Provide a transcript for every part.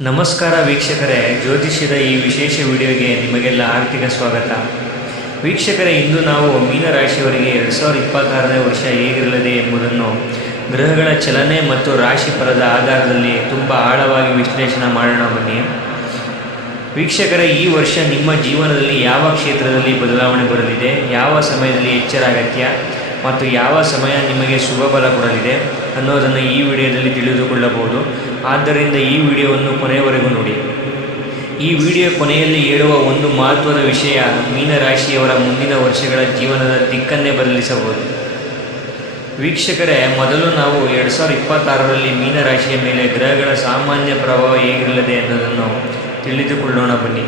ನಮಸ್ಕಾರ ವೀಕ್ಷಕರೇ, ಜ್ಯೋತಿಷ್ಯದ ಈ ವಿಶೇಷ ವಿಡಿಯೋಗೆ ನಿಮಗೆಲ್ಲ ಆರ್ಥಿಕ ಸ್ವಾಗತ. ವೀಕ್ಷಕರೇ, ಇಂದು ನಾವು ಮೀನರಾಶಿಯವರಿಗೆ 2026ನೇ ವರ್ಷ ಹೇಗಿರಲಿದೆ ಎಂಬುದನ್ನು ಗ್ರಹಗಳ ಚಲನೆ ಮತ್ತು ರಾಶಿ ಫಲದ ಆಧಾರದಲ್ಲಿ ತುಂಬ ಆಳವಾಗಿ ವಿಶ್ಲೇಷಣೆ ಮಾಡೋಣ ಬನ್ನಿ. ವೀಕ್ಷಕರೇ, ಈ ವರ್ಷ ನಿಮ್ಮ ಜೀವನದಲ್ಲಿ ಯಾವ ಕ್ಷೇತ್ರದಲ್ಲಿ ಬದಲಾವಣೆ ಬರಲಿದೆ, ಯಾವ ಸಮಯದಲ್ಲಿ ಎಚ್ಚರ ಅಗತ್ಯ ಮತ್ತು ಯಾವ ಸಮಯ ನಿಮಗೆ ಶುಭ ಫಲ ಕೊಡಲಿದೆ ಅನ್ನೋದನ್ನು ಈ ವಿಡಿಯೋದಲ್ಲಿ ತಿಳಿದುಕೊಳ್ಳಬಹುದು. ಆದ್ದರಿಂದ ಈ ವಿಡಿಯೋವನ್ನು ಕೊನೆಯವರೆಗೂ ನೋಡಿ. ಈ ವಿಡಿಯೋ ಕೊನೆಯಲ್ಲಿ ಹೇಳುವ ಒಂದು ಮಹತ್ವದ ವಿಷಯ ಮೀನರಾಶಿಯವರ ಮುಂದಿನ ವರ್ಷಗಳ ಜೀವನದ ದಿಕ್ಕನ್ನೇ ಬದಲಿಸಬಹುದು. ವೀಕ್ಷಕರೇ, ಮೊದಲು ನಾವು 2026ರಲ್ಲಿ ಮೀನರಾಶಿಯ ಮೇಲೆ ಗ್ರಹಗಳ ಸಾಮಾನ್ಯ ಪ್ರಭಾವ ಹೇಗಿರಲಿದೆ ಅನ್ನೋದನ್ನು ತಿಳಿದುಕೊಳ್ಳೋಣ ಬನ್ನಿ.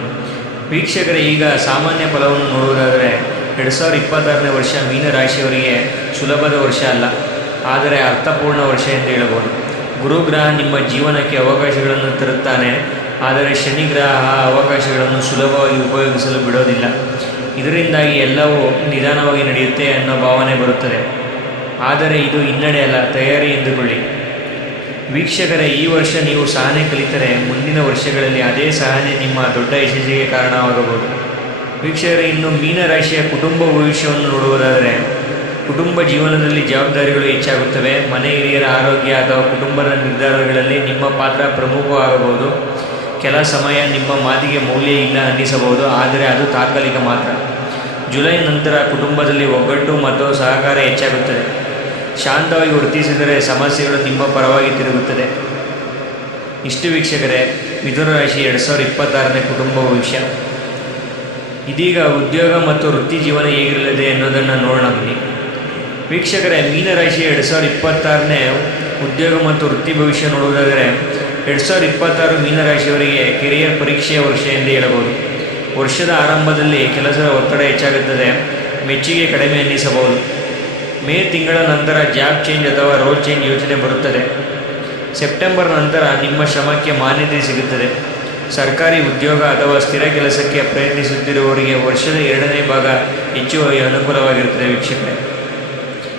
ವೀಕ್ಷಕರೇ, ಈಗ ಸಾಮಾನ್ಯ ಫಲವನ್ನು ನೋಡುವುದಾದರೆ 2026ನೇ ವರ್ಷ ಮೀನರಾಶಿಯವರಿಗೆ ಸುಲಭದ ವರ್ಷ ಅಲ್ಲ, ಆದರೆ ಅರ್ಥಪೂರ್ಣ ವರ್ಷ ಎಂದು ಹೇಳಬಹುದು. ಗುರುಗ್ರಹ ನಿಮ್ಮ ಜೀವನಕ್ಕೆ ಅವಕಾಶಗಳನ್ನು ತರುತ್ತಾನೆ, ಆದರೆ ಶನಿ ಗ್ರಹ ಆ ಅವಕಾಶಗಳನ್ನು ಸುಲಭವಾಗಿ ಉಪಯೋಗಿಸಲು ಬಿಡೋದಿಲ್ಲ. ಇದರಿಂದಾಗಿ ಎಲ್ಲವೂ ನಿಧಾನವಾಗಿ ನಡೆಯುತ್ತೆ ಅನ್ನೋ ಭಾವನೆ ಬರುತ್ತದೆ. ಆದರೆ ಇದು ಹಿನ್ನಡೆ ಅಲ್ಲ, ತಯಾರಿ ಎಂದುಕೊಳ್ಳಿ. ವೀಕ್ಷಕರೇ, ಈ ವರ್ಷ ನೀವು ಸಹನೆ ಕಲಿತರೆ ಮುಂದಿನ ವರ್ಷಗಳಲ್ಲಿ ಅದೇ ಸಹನೆ ನಿಮ್ಮ ದೊಡ್ಡ ಯಶಸ್ಸಿಗೆ ಕಾರಣವಾಗಬಹುದು. ವೀಕ್ಷಕರೇ, ಇನ್ನು ಮೀನರಾಶಿಯ ಕುಟುಂಬ ಭವಿಷ್ಯವನ್ನು ನೋಡುವುದಾದರೆ ಕುಟುಂಬ ಜೀವನದಲ್ಲಿ ಜವಾಬ್ದಾರಿಗಳು ಹೆಚ್ಚಾಗುತ್ತವೆ. ಮನೆ ಹಿರಿಯರ ಆರೋಗ್ಯ ಅಥವಾ ಕುಟುಂಬದ ನಿರ್ಧಾರಗಳಲ್ಲಿ ನಿಮ್ಮ ಪಾತ್ರ ಪ್ರಮುಖವಾಗಬಹುದು. ಕೆಲ ಸಮಯ ನಿಮ್ಮ ಮಾತಿಗೆ ಮೌಲ್ಯ ಇಲ್ಲ ಅನ್ನಿಸಬಹುದು, ಆದರೆ ಅದು ತಾತ್ಕಾಲಿಕ ಮಾತ್ರ. ಜುಲೈ ನಂತರ ಕುಟುಂಬದಲ್ಲಿ ಒಗ್ಗಟ್ಟು ಮತ್ತು ಸಹಕಾರ ಹೆಚ್ಚಾಗುತ್ತದೆ. ಶಾಂತವಾಗಿ ವರ್ತಿಸಿದರೆ ಸಮಸ್ಯೆಗಳು ನಿಮ್ಮ ಪರವಾಗಿ ತಿರುಗುತ್ತದೆ. ಇಷ್ಟು ವೀಕ್ಷಕರೇ, ಮಿಥುನ ರಾಶಿ 2026ನೇ ಕುಟುಂಬ ಭವಿಷ್ಯ. ಇದೀಗ ಉದ್ಯೋಗ ಮತ್ತು ವೃತ್ತಿ ಜೀವನ ಹೇಗಿರಲಿದೆ ಅನ್ನೋದನ್ನು ನೋಡೋಣ ಬನ್ನಿ. ವೀಕ್ಷಕರೇ, ಮೀನರಾಶಿಯ 2026ನೇ ಉದ್ಯೋಗ ಮತ್ತು ವೃತ್ತಿ ಭವಿಷ್ಯ ನೋಡುವುದಾದರೆ 2026 ಮೀನರಾಶಿಯವರಿಗೆ ಕೆರಿಯರ್ ಪರೀಕ್ಷೆಯ ವರ್ಷ ಎಂದು ಹೇಳಬಹುದು. ವರ್ಷದ ಆರಂಭದಲ್ಲಿ ಕೆಲಸದ ಒತ್ತಡ ಹೆಚ್ಚಾಗುತ್ತದೆ, ಮೆಚ್ಚುಗೆ ಕಡಿಮೆ ಅನ್ನಿಸಬಹುದು. ಮೇ ತಿಂಗಳ ನಂತರ ಜಾಬ್ ಚೇಂಜ್ ಅಥವಾ ರೋಲ್ ಚೇಂಜ್ ಯೋಚನೆ ಬರುತ್ತದೆ. ಸೆಪ್ಟೆಂಬರ್ ನಂತರ ನಿಮ್ಮ ಶ್ರಮಕ್ಕೆ ಮಾನ್ಯತೆ ಸಿಗುತ್ತದೆ. ಸರ್ಕಾರಿ ಉದ್ಯೋಗ ಅಥವಾ ಸ್ಥಿರ ಕೆಲಸಕ್ಕೆ ಪ್ರಯತ್ನಿಸುತ್ತಿರುವವರಿಗೆ ವರ್ಷದ 2ನೇ ಭಾಗ ಹೆಚ್ಚು ಅನುಕೂಲವಾಗಿರುತ್ತದೆ. ವೀಕ್ಷಕರೇ,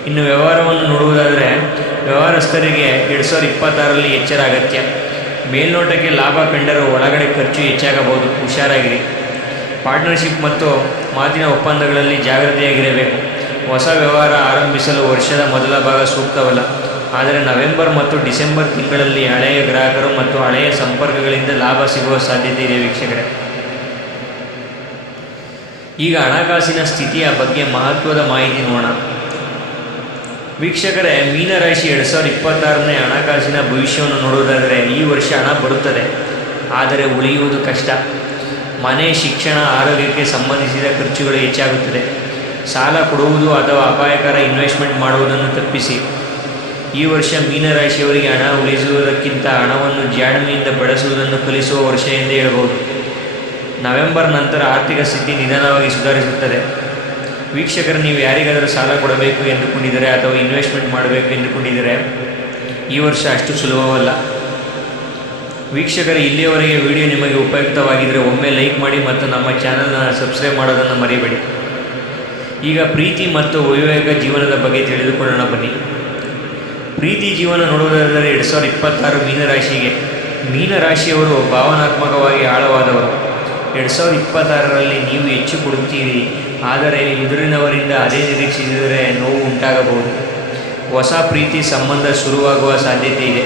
ಇನ್ನು ವ್ಯವಹಾರವನ್ನು ನೋಡುವುದಾದರೆ ವ್ಯವಹಾರಸ್ಥರಿಗೆ 2026ರಲ್ಲಿ ಎಚ್ಚರ ಅಗತ್ಯ. ಮೇಲ್ನೋಟಕ್ಕೆ ಲಾಭ ಕಂಡರೂ ಒಳಗಡೆ ಖರ್ಚು ಹೆಚ್ಚಾಗಬಹುದು, ಹುಷಾರಾಗಿರಿ. ಪಾರ್ಟ್ನರ್ಶಿಪ್ ಮತ್ತು ಮಾತಿನ ಒಪ್ಪಂದಗಳಲ್ಲಿ ಜಾಗ್ರತೆಯಾಗಿರಬೇಕು. ಹೊಸ ವ್ಯವಹಾರ ಆರಂಭಿಸಲು ವರ್ಷದ ಮೊದಲ ಭಾಗ ಸೂಕ್ತವಲ್ಲ, ಆದರೆ ನವೆಂಬರ್ ಮತ್ತು ಡಿಸೆಂಬರ್ ತಿಂಗಳಲ್ಲಿ ಹಳೆಯ ಗ್ರಾಹಕರು ಮತ್ತು ಹಳೆಯ ಸಂಪರ್ಕಗಳಿಂದ ಲಾಭ ಸಿಗುವ ಸಾಧ್ಯತೆ ಇದೆ. ವೀಕ್ಷಕರೇ, ಈಗ ಹಣಕಾಸಿನ ಸ್ಥಿತಿಯ ಬಗ್ಗೆ ಮಹತ್ವದ ಮಾಹಿತಿ ನೋಡೋಣ. ವೀಕ್ಷಕರೇ, ಮೀನರಾಶಿ 2026ನೇ ಹಣಕಾಸಿನ ಭವಿಷ್ಯವನ್ನು ನೋಡುವುದಾದರೆ ಈ ವರ್ಷ ಹಣ ಬರುತ್ತದೆ, ಆದರೆ ಉಳಿಯುವುದು ಕಷ್ಟ. ಮನೆ, ಶಿಕ್ಷಣ, ಆರೋಗ್ಯಕ್ಕೆ ಸಂಬಂಧಿಸಿದ ಖರ್ಚುಗಳು ಹೆಚ್ಚಾಗುತ್ತದೆ. ಸಾಲ ಕೊಡುವುದು ಅಥವಾ ಅಪಾಯಕರ ಇನ್ವೆಸ್ಟ್ಮೆಂಟ್ ಮಾಡುವುದನ್ನು ತಪ್ಪಿಸಿ. ಈ ವರ್ಷ ಮೀನರಾಶಿಯವರಿಗೆ ಹಣ ಉಳಿಸುವುದಕ್ಕಿಂತ ಹಣವನ್ನು ಜಾಣ್ಮೆಯಿಂದ ಬಳಸುವುದನ್ನು ಕಲಿಸುವ ವರ್ಷ ಎಂದೇ ಹೇಳಬಹುದು. ನವೆಂಬರ್ ನಂತರ ಆರ್ಥಿಕ ಸ್ಥಿತಿ ನಿಧಾನವಾಗಿ ಸುಧಾರಿಸುತ್ತದೆ. ವೀಕ್ಷಕರು, ನೀವು ಯಾರಿಗಾದರೂ ಸಾಲ ಕೊಡಬೇಕು ಎಂದುಕೊಂಡಿದ್ದರೆ ಅಥವಾ ಇನ್ವೆಸ್ಟ್ಮೆಂಟ್ ಮಾಡಬೇಕು ಎಂದುಕೊಂಡಿದ್ದರೆ ಈ ವರ್ಷ ಅಷ್ಟು ಸುಲಭವಲ್ಲ. ವೀಕ್ಷಕರು, ಇಲ್ಲಿಯವರೆಗೆ ವಿಡಿಯೋ ನಿಮಗೆ ಉಪಯುಕ್ತವಾಗಿದ್ದರೆ ಒಮ್ಮೆ ಲೈಕ್ ಮಾಡಿ ಮತ್ತು ನಮ್ಮ ಚಾನಲ್ನ ಸಬ್ಸ್ಕ್ರೈಬ್ ಮಾಡೋದನ್ನು ಮರಿಬೇಡಿ. ಈಗ ಪ್ರೀತಿ ಮತ್ತು ವೈವಾಹಿಕ ಜೀವನದ ಬಗ್ಗೆ ತಿಳಿದುಕೊಳ್ಳೋಣ ಬನ್ನಿ. ಪ್ರೀತಿ ಜೀವನ ನೋಡುವುದಾದರೆ 2026 ಮೀನರಾಶಿಗೆ. ಮೀನರಾಶಿಯವರು ಭಾವನಾತ್ಮಕವಾಗಿ ಆಳವಾದವರು. 2026ರಲ್ಲಿ ನೀವು ಹೆಚ್ಚು ಕೊಡುತ್ತೀರಿ, ಆದರೆ ಎದುರಿನವರಿಂದ ಅದೇ ನಿರೀಕ್ಷಿಸಿದರೆ ನೋವು ಉಂಟಾಗಬಹುದು. ಹೊಸ ಪ್ರೀತಿ ಸಂಬಂಧ ಶುರುವಾಗುವ ಸಾಧ್ಯತೆ ಇದೆ,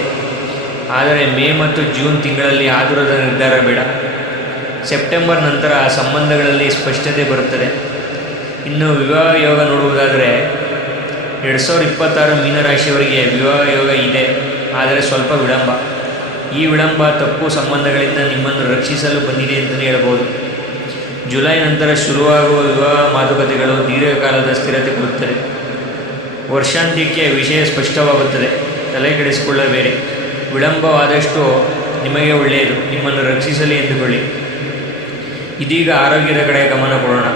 ಆದರೆ ಮೇ ಮತ್ತು ಜೂನ್ ತಿಂಗಳಲ್ಲಿ ಆತುರದ ನಿರ್ಧಾರ ಬೇಡ. ಸೆಪ್ಟೆಂಬರ್ ನಂತರ ಆ ಸಂಬಂಧಗಳಲ್ಲಿ ಸ್ಪಷ್ಟತೆ ಬರುತ್ತದೆ. ಇನ್ನು ವಿವಾಹ ಯೋಗ ನೋಡುವುದಾದರೆ 2026 ಮೀನರಾಶಿಯವರಿಗೆ ವಿವಾಹ ಯೋಗ ಇದೆ, ಆದರೆ ಸ್ವಲ್ಪ ವಿಳಂಬ. ಈ ವಿಳಂಬ ತಪ್ಪು ಸಂಬಂಧಗಳಿಂದ ನಿಮ್ಮನ್ನು ರಕ್ಷಿಸಲು ಬಂದಿದೆ ಅಂತಲೇ ಹೇಳಬಹುದು. ಜುಲೈ ನಂತರ ಶುರುವಾಗುವ ವಿವಾಹ ಮಾತುಕತೆಗಳು ದೀರ್ಘಕಾಲದ ಸ್ಥಿರತೆ ಕೊಡುತ್ತದೆ. ವರ್ಷಾಂತ್ಯಕ್ಕೆ ವಿಷಯ ಸ್ಪಷ್ಟವಾಗುತ್ತದೆ, ತಲೆ ಕೆಡಿಸಿಕೊಳ್ಳಬೇಡಿ. ವಿಳಂಬವಾದಷ್ಟು ನಿಮಗೆ ಒಳ್ಳೆಯದು, ನಿಮ್ಮನ್ನು ರಕ್ಷಿಸಲಿ ಎಂದುಕೊಳ್ಳಿ. ಇದೀಗ ಆರೋಗ್ಯದ ಕಡೆ ಗಮನ ಕೊಡೋಣ.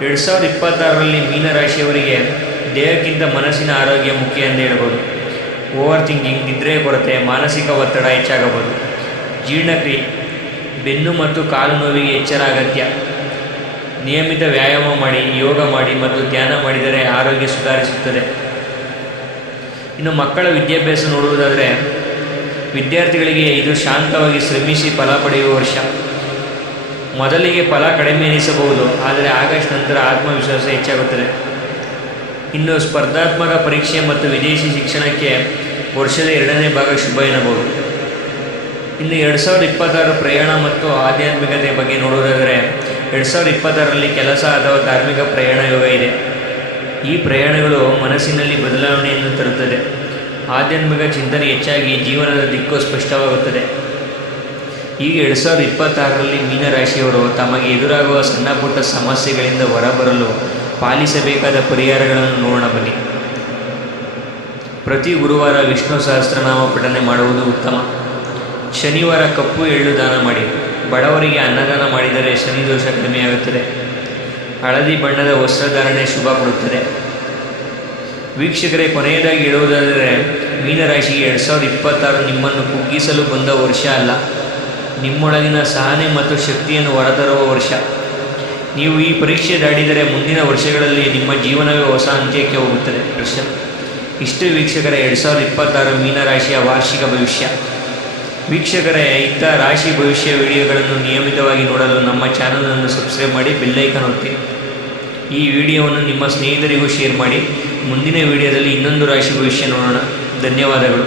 2026ರಲ್ಲಿ ಮೀನರಾಶಿಯವರಿಗೆ ದೇಹಕ್ಕಿಂತ ಮನಸ್ಸಿನ ಆರೋಗ್ಯ ಮುಖ್ಯ ಎಂದು ಹೇಳಬಹುದು. ಓವರ್ ಥಿಂಕಿಂಗ್, ನಿದ್ರೆ ಕೊರತೆ, ಮಾನಸಿಕ ಒತ್ತಡ ಹೆಚ್ಚಾಗಬಹುದು. ಜೀರ್ಣಕ್ರಿಯೆ, ಬೆನ್ನು ಮತ್ತು ಕಾಲು ನೋವಿಗೆ ಎಚ್ಚರ ಅಗತ್ಯ. ನಿಯಮಿತ ವ್ಯಾಯಾಮ ಮಾಡಿ, ಯೋಗ ಮಾಡಿ ಮತ್ತು ಧ್ಯಾನ ಮಾಡಿದರೆ ಆರೋಗ್ಯ ಸುಧಾರಿಸುತ್ತದೆ. ಇನ್ನು ಮಕ್ಕಳ ವಿದ್ಯಾಭ್ಯಾಸ ನೋಡುವುದಾದರೆ ವಿದ್ಯಾರ್ಥಿಗಳಿಗೆ ಇದು ಶಾಂತವಾಗಿ ಶ್ರಮಿಸಿ ಫಲ ಪಡೆಯುವ ವರ್ಷ. ಮೊದಲಿಗೆ ಫಲ ಕಡಿಮೆ ಎನಿಸಬಹುದು, ಆದರೆ ಆಗಸ್ಟ್ ನಂತರ ಆತ್ಮವಿಶ್ವಾಸ ಹೆಚ್ಚಾಗುತ್ತದೆ. ಇನ್ನು ಸ್ಪರ್ಧಾತ್ಮಕ ಪರೀಕ್ಷೆ ಮತ್ತು ವಿದೇಶಿ ಶಿಕ್ಷಣಕ್ಕೆ ವರ್ಷದ 2ನೇ ಭಾಗ ಶುಭ ಎನ್ನಬಹುದು. ಇನ್ನು 2026 ಪ್ರಯಾಣ ಮತ್ತು ಆಧ್ಯಾತ್ಮಿಕತೆ ಬಗ್ಗೆ ನೋಡುವುದಾದರೆ 2026ರಲ್ಲಿ ಕೆಲಸ ಅಥವಾ ಧಾರ್ಮಿಕ ಪ್ರಯಾಣ ಯೋಗ ಇದೆ. ಈ ಪ್ರಯಾಣಗಳು ಮನಸ್ಸಿನಲ್ಲಿ ಬದಲಾವಣೆಯನ್ನು ತರುತ್ತದೆ. ಆಧ್ಯಾತ್ಮಿಕ ಚಿಂತನೆ ಹೆಚ್ಚಾಗಿ ಜೀವನದ ದಿಕ್ಕು ಸ್ಪಷ್ಟವಾಗುತ್ತದೆ. ಈಗ 2026ರಲ್ಲಿ ಮೀನರಾಶಿಯವರು ತಮಗೆ ಎದುರಾಗುವ ಸಣ್ಣ ಪುಟ್ಟ ಸಮಸ್ಯೆಗಳಿಂದ ಹೊರಬರಲು ಪಾಲಿಸಬೇಕಾದ ಪರಿಹಾರಗಳನ್ನು ನೋಡೋಣ ಬನ್ನಿ. ಪ್ರತಿ ಗುರುವಾರ ವಿಷ್ಣು ಸಹಸ್ರನಾಮ ಪಠನೆ ಮಾಡುವುದು ಉತ್ತಮ. ಶನಿವಾರ ಕಪ್ಪು ಎಳ್ಳು ದಾನ ಮಾಡಿ. ಬಡವರಿಗೆ ಅನ್ನದಾನ ಮಾಡಿದರೆ ಶನಿ ದೋಷ ಕಡಿಮೆಯಾಗುತ್ತದೆ. ಹಳದಿ ಬಣ್ಣದ ವಸ್ತ್ರಧಾರಣೆ ಶುಭ ಕೊಡುತ್ತದೆ. ವೀಕ್ಷಕರೇ, ಕೊನೆಯದಾಗಿ ಹೇಳುವುದಾದರೆ ಮೀನರಾಶಿಗೆ 2026 ನಿಮ್ಮನ್ನು ಕುಗ್ಗಿಸಲು ಬಂದ ವರ್ಷ ಅಲ್ಲ, ನಿಮ್ಮೊಳಗಿನ ಸಹನೆ ಮತ್ತು ಶಕ್ತಿಯನ್ನು ಹೊರತರುವ ವರ್ಷ. ನೀವು ಈ ಪರೀಕ್ಷೆ ದಾಟಿದರೆ ಮುಂದಿನ ವರ್ಷಗಳಲ್ಲಿ ನಿಮ್ಮ ಜೀವನವೇ ಹೊಸ ಅಂತ್ಯಕ್ಕೆ ಹೋಗುತ್ತದೆ. ಇಷ್ಟು ವೀಕ್ಷಕರೇ 2026 ಮೀನರಾಶಿಯ ವಾರ್ಷಿಕ ಭವಿಷ್ಯ. ವೀಕ್ಷಕರೇ, ಇಂಥ ರಾಶಿ ಭವಿಷ್ಯ ವಿಡಿಯೋಗಳನ್ನು ನಿಯಮಿತವಾಗಿ ನೋಡಲು ನಮ್ಮ ಚಾನಲನ್ನು ಸಬ್ಸ್ಕ್ರೈಬ್ ಮಾಡಿ, ಬೆಲ್ಲೈಕನ್ ಒತ್ತಿ. ಈ ವಿಡಿಯೋವನ್ನು ನಿಮ್ಮ ಸ್ನೇಹಿತರಿಗೂ ಶೇರ್ ಮಾಡಿ. ಮುಂದಿನ ವಿಡಿಯೋದಲ್ಲಿ ಇನ್ನೊಂದು ರಾಶಿ ಭವಿಷ್ಯ ನೋಡೋಣ. ಧನ್ಯವಾದಗಳು.